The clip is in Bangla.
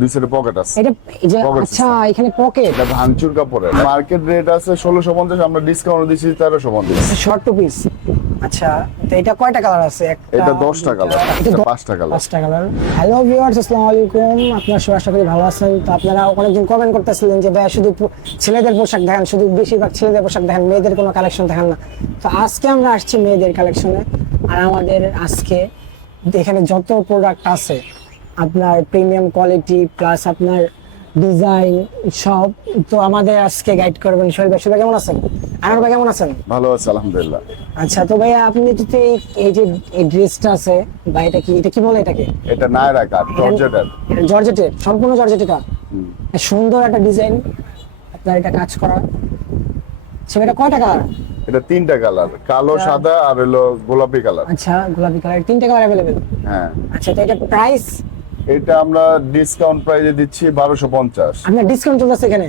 দুই সাইডে পকেট আছে। এটা আচ্ছা এখানে পকেট এটা ভাঙচুর কাপড়ের। মার্কেট রেট আছে ষোলোশো পঞ্চাশ আমরা ডিসকাউন্ট দিচ্ছি তেরোশো পঞ্চাশ। শর্ট টু পিস আচ্ছা তো এটা কয়টা কালার আছে? এটা দশটা দুইটা, কালার এটা এটা কালার পাঁচটা কালার হ্যালো ভিউয়ার্স আসসালামু আলাইকুম। আপনারা সবাই আশা করি ভালো আছেন। তো আপনারা অনেকজন কমেন্ট করতেছিলেন যে শুধু ছেলেদের পোশাক দেখেন শুধু বেশিরভাগ ছেলেদের পোশাক দেখেন মেয়েদের কোনো কালেকশন দেখেন না। তো আজকে আমরা আসছি মেয়েদের কালেকশনে আর আমাদের আজকে এখানে যত প্রোডাক্ট আছে আপনার প্রিমিয়াম কোয়ালিটি প্লাস আপনার ডিজাইন সব। তো আমাদের আজকে গাইড করবেন শৈল ভাই। ভাই কেমন আছেন? আনার ভাই কেমন আছেন? ভালো আছে আলহামদুলিল্লাহ। আচ্ছা তো ভাইয়া আপনি যদি এই- এই যে এই ড্রেসটা আছে বা এটা কি এটা কি বলে এটাকে? এটা নায়রা কাট জর্জেটের জর্জেটের সম্পূর্ণ জর্জেট এটা সুন্দর একটা ডিজাইন আপনার এটা কাজ করা। আচ্ছা এটা কয়টা কালার এটা তিনটা কালার কালো সাদা আর হলো গোলাপি কালার আচ্ছা গোলাপি কালার তিনটা কালার অ্যাভেলেবেল হ্যাঁ। আচ্ছা তো এটা প্রাইস এটা আমরা ডিসকাউন্ট প্রাইসে দিচ্ছি বারোশো পঞ্চাশ। ডিসকাউন্ট চলছে এখানে।